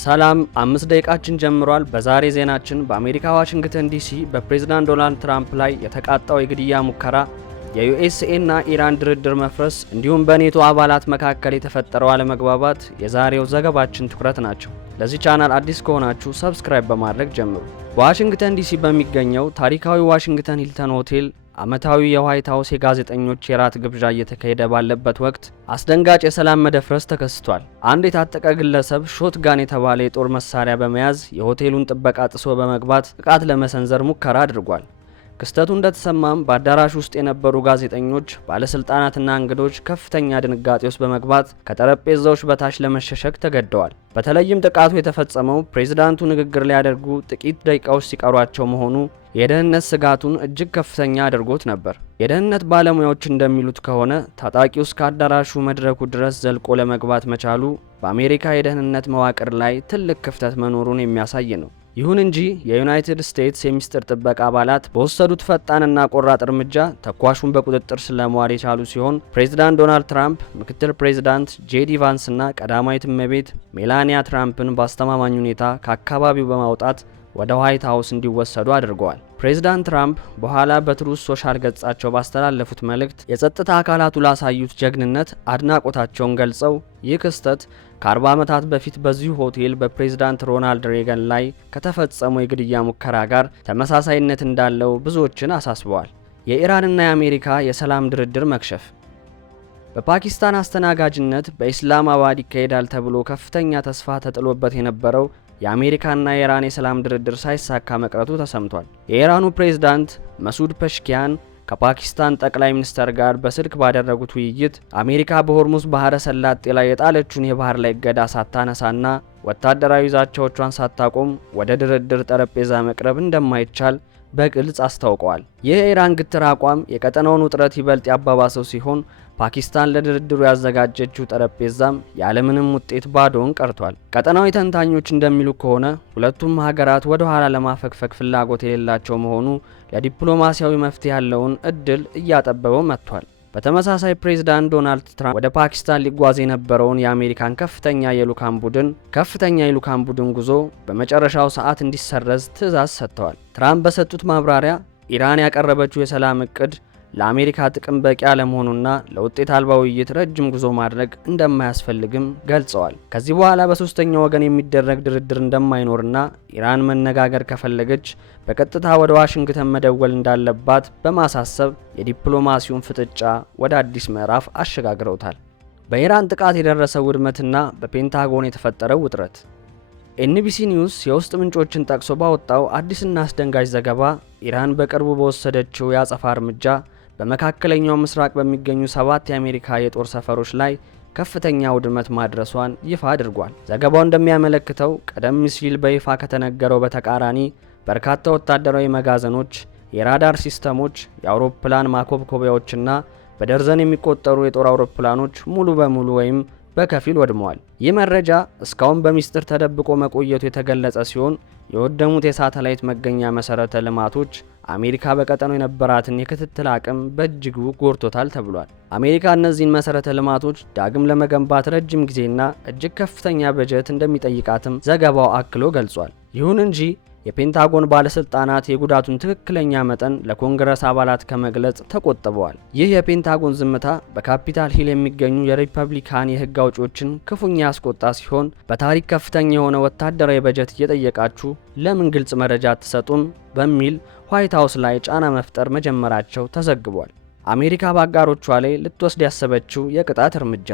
ሰላም 5 ደቂቃችን ጀምሯል። በዛሬ ዜናችን በአሜሪካ ዋሽንግተን ዲሲ በፕሬዝዳንት ዶናልድ ትራምፕ ላይ የተቃጣው የግድያ ሙከራ፣ የዩኤስኤ እና ኢራን ድርድር መፍረስ እንዲሁም በኔቶ አባላት መካከል የተፈጠረው አለመግባባት የዛሬው ዘገባችን ትኩረት ናቸው። ለዚህ ቻናል አዲስ ከሆናችሁ ሰብስክራይብ በማድረግ ጀምሩ። በዋሽንግተን ዲሲ በሚገኘው ታሪካዊ ዋሽንግተን ሂልተን ሆቴል ዓመታዊ የዋይት ሃውስ የጋዜጠኞች የራት ግብዣ እየተካሄደ ባለበት ወቅት አስደንጋጭ የሰላም መደፍረስ ተከስቷል። አንድ የታጠቀ ግለሰብ ሾትጋን የተባለ የጦር መሳሪያ በመያዝ የሆቴሉን ጥበቃ ጥሶ በመግባት ጥቃት ለመሰንዘር ሙከራ አድርጓል። ክስተቱ እንደተሰማም በአዳራሽ ውስጥ የነበሩ ጋዜጠኞች፣ ባለስልጣናትና እንግዶች ከፍተኛ ድንጋጤ ውስጥ በመግባት ከጠረጴዛዎች በታች ለመሸሸግ ተገደዋል። በተለይም ጥቃቱ የተፈጸመው ፕሬዝዳንቱ ንግግር ሊያደርጉ ጥቂት ደቂቃዎች ሲቀሯቸው መሆኑ የደህንነት ስጋቱን እጅግ ከፍተኛ አድርጎት ነበር። የደህንነት ባለሙያዎች እንደሚሉት ከሆነ ታጣቂው እስከ አዳራሹ መድረኩ ድረስ ዘልቆ ለመግባት መቻሉ በአሜሪካ የደህንነት መዋቅር ላይ ትልቅ ክፍተት መኖሩን የሚያሳይ ነው። ይሁን እንጂ የዩናይትድ ስቴትስ የሚስጥር ጥበቃ አባላት በወሰዱት ፈጣንና ቆራጥ እርምጃ ተኳሹን በቁጥጥር ስር ለማዋል የቻሉ ሲሆን ፕሬዝዳንት ዶናልድ ትራምፕ፣ ምክትል ፕሬዝዳንት ጄዲ ቫንስ እና ቀዳማዊት እመቤት ሜላኒያ ትራምፕን በአስተማማኝ ሁኔታ ከአካባቢው በማውጣት ወደ ዋይት ሃውስ እንዲወሰዱ አድርገዋል። ፕሬዝዳንት ትራምፕ በኋላ በትሩዝ ሶሻል ገጻቸው ባስተላለፉት መልእክት የጸጥታ አካላቱ ላሳዩት ጀግንነት አድናቆታቸውን ገልጸው ይህ ክስተት ከ40 ዓመታት በፊት በዚሁ ሆቴል በፕሬዝዳንት ሮናልድ ሬገን ላይ ከተፈጸመው የግድያ ሙከራ ጋር ተመሳሳይነት እንዳለው ብዙዎችን አሳስበዋል። የኢራንና የአሜሪካ የሰላም ድርድር መክሸፍ። በፓኪስታን አስተናጋጅነት በኢስላማባድ ይካሄዳል ተብሎ ከፍተኛ ተስፋ ተጥሎበት የነበረው የአሜሪካና የኢራን የሰላም ድርድር ሳይሳካ መቅረቱ ተሰምቷል። የኢራኑ ፕሬዝዳንት መሱድ ፐሽኪያን ከፓኪስታን ጠቅላይ ሚኒስተር ጋር በስልክ ባደረጉት ውይይት አሜሪካ በሆርሙዝ ባህረ ሰላጤ ላይ የጣለችውን የባህር ላይ እገዳ ሳታነሳና ወታደራዊ ዛቻዎቿን ሳታቆም ወደ ድርድር ጠረጴዛ መቅረብ እንደማይቻል በግልጽ አስታውቀዋል። ይህ የኢራን ግትር አቋም የቀጠናውን ውጥረት ይበልጥ ያባባሰው ሲሆን ፓኪስታን ለድርድሩ ያዘጋጀችው ጠረጴዛም ያለምንም ውጤት ባዶውን ቀርቷል። ቀጠናዊ ተንታኞች እንደሚሉ ከሆነ ሁለቱም ሀገራት ወደ ኋላ ለማፈግፈግ ፍላጎት የሌላቸው መሆኑ ለዲፕሎማሲያዊ መፍትሄ ያለውን እድል እያጠበበው መጥቷል። በተመሳሳይ ፕሬዝዳንት ዶናልድ ትራምፕ ወደ ፓኪስታን ሊጓዝ የነበረውን የአሜሪካን ከፍተኛ የልኡካን ቡድን ጉዞ በመጨረሻው ሰዓት እንዲሰረዝ ትዕዛዝ ሰጥተዋል። ትራምፕ በሰጡት ማብራሪያ ኢራን ያቀረበችው የሰላም እቅድ ለአሜሪካ ጥቅም በቂ አለመሆኑና ለውጤት አልባ ውይይት ረጅም ጉዞ ማድረግ እንደማያስፈልግም ገልጸዋል። ከዚህ በኋላ በሶስተኛ ወገን የሚደረግ ድርድር እንደማይኖርና ኢራን መነጋገር ከፈለገች በቀጥታ ወደ ዋሽንግተን መደወል እንዳለባት በማሳሰብ የዲፕሎማሲውን ፍጥጫ ወደ አዲስ ምዕራፍ አሸጋግረውታል። በኢራን ጥቃት የደረሰው ውድመትና በፔንታጎን የተፈጠረው ውጥረት። ኤንቢሲ ኒውስ የውስጥ ምንጮችን ጠቅሶ ባወጣው አዲስና አስደንጋጭ ዘገባ ኢራን በቅርቡ በወሰደችው የአጸፋ እርምጃ በመካከለኛው ምስራቅ በሚገኙ 7 የአሜሪካ የጦር ሰፈሮች ላይ ከፍተኛ ውድመት ማድረሷን ይፋ አድርጓል። ዘገባው እንደሚያመለክተው ቀደም ሲል በይፋ ከተነገረው በተቃራኒ በርካታ ወታደራዊ መጋዘኖች፣ የራዳር ሲስተሞች፣ የአውሮፕላን ማኮብኮቢያዎችና በደርዘን የሚቆጠሩ የጦር አውሮፕላኖች ሙሉ በሙሉ ወይም በከፊል ወድመዋል። ይህ መረጃ እስካሁን በሚስጥር ተደብቆ መቆየቱ የተገለጸ ሲሆን የወደሙት የሳተላይት መገኛ መሰረተ ልማቶች አሜሪካ በቀጠናው የነበራትን የክትትል አቅም በእጅጉ ጎድቶታል ተብሏል። አሜሪካ እነዚህን መሰረተ ልማቶች ዳግም ለመገንባት ረጅም ጊዜና እጅግ ከፍተኛ በጀት እንደሚጠይቃትም ዘገባው አክሎ ገልጿል። ይሁን እንጂ የፔንታጎን ባለስልጣናት የጉዳቱን ትክክለኛ መጠን ለኮንግረስ አባላት ከመግለጽ ተቆጥበዋል። ይህ የፔንታጎን ዝምታ በካፒታል ሂል የሚገኙ የሪፐብሊካን የህግ አውጪዎችን ክፉኛ ያስቆጣ ሲሆን በታሪክ ከፍተኛ የሆነ ወታደራዊ በጀት እየጠየቃችሁ ለምን ግልጽ መረጃ አትሰጡም በሚል ዋይት ሃውስ ላይ ጫና መፍጠር መጀመራቸው ተዘግቧል። አሜሪካ በአጋሮቿ ላይ ልትወስድ ያሰበችው የቅጣት እርምጃ።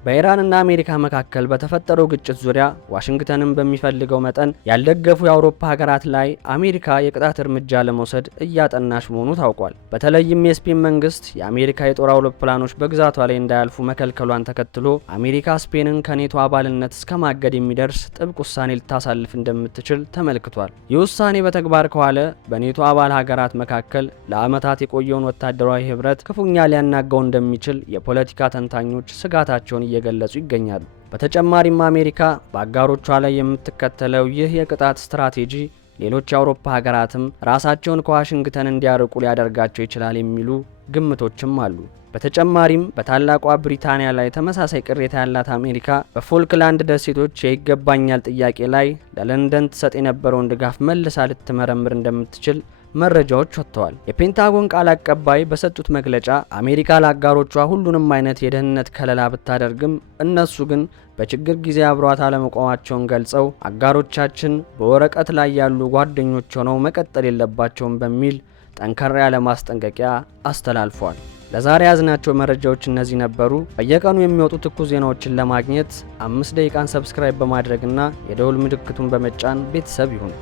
በኢራንና አሜሪካ መካከል በተፈጠረው ግጭት ዙሪያ ዋሽንግተንን በሚፈልገው መጠን ያልደገፉ የአውሮፓ ሀገራት ላይ አሜሪካ የቅጣት እርምጃ ለመውሰድ እያጠናች መሆኑ ታውቋል። በተለይም የስፔን መንግስት የአሜሪካ የጦር አውሮፕላኖች በግዛቷ ላይ እንዳያልፉ መከልከሏን ተከትሎ አሜሪካ ስፔንን ከኔቶ አባልነት እስከ ማገድ የሚደርስ ጥብቅ ውሳኔ ልታሳልፍ እንደምትችል ተመልክቷል። ይህ ውሳኔ በተግባር ከዋለ በኔቶ አባል ሀገራት መካከል ለዓመታት የቆየውን ወታደራዊ ህብረት ክፉኛ ሊያናጋው እንደሚችል የፖለቲካ ተንታኞች ስጋታቸውን እየገለጹ ይገኛሉ። በተጨማሪም አሜሪካ በአጋሮቿ ላይ የምትከተለው ይህ የቅጣት ስትራቴጂ ሌሎች የአውሮፓ ሀገራትም ራሳቸውን ከዋሽንግተን እንዲያርቁ ሊያደርጋቸው ይችላል የሚሉ ግምቶችም አሉ። በተጨማሪም በታላቋ ብሪታንያ ላይ ተመሳሳይ ቅሬታ ያላት አሜሪካ በፎልክላንድ ደሴቶች የይገባኛል ጥያቄ ላይ ለለንደን ትሰጥ የነበረውን ድጋፍ መልሳ ልትመረምር እንደምትችል መረጃዎች ወጥተዋል። የፔንታጎን ቃል አቀባይ በሰጡት መግለጫ አሜሪካ ለአጋሮቿ ሁሉንም አይነት የደህንነት ከለላ ብታደርግም እነሱ ግን በችግር ጊዜ አብሯት አለመቆማቸውን ገልጸው አጋሮቻችን በወረቀት ላይ ያሉ ጓደኞች ሆነው መቀጠል የለባቸውም በሚል ጠንከር ያለ ማስጠንቀቂያ አስተላልፏል። ለዛሬ ያዝናቸው መረጃዎች እነዚህ ነበሩ። በየቀኑ የሚወጡ ትኩስ ዜናዎችን ለማግኘት 5 ደቂቃን ሰብስክራይብ በማድረግና የደውል ምልክቱን በመጫን ቤተሰብ ይሁኑ።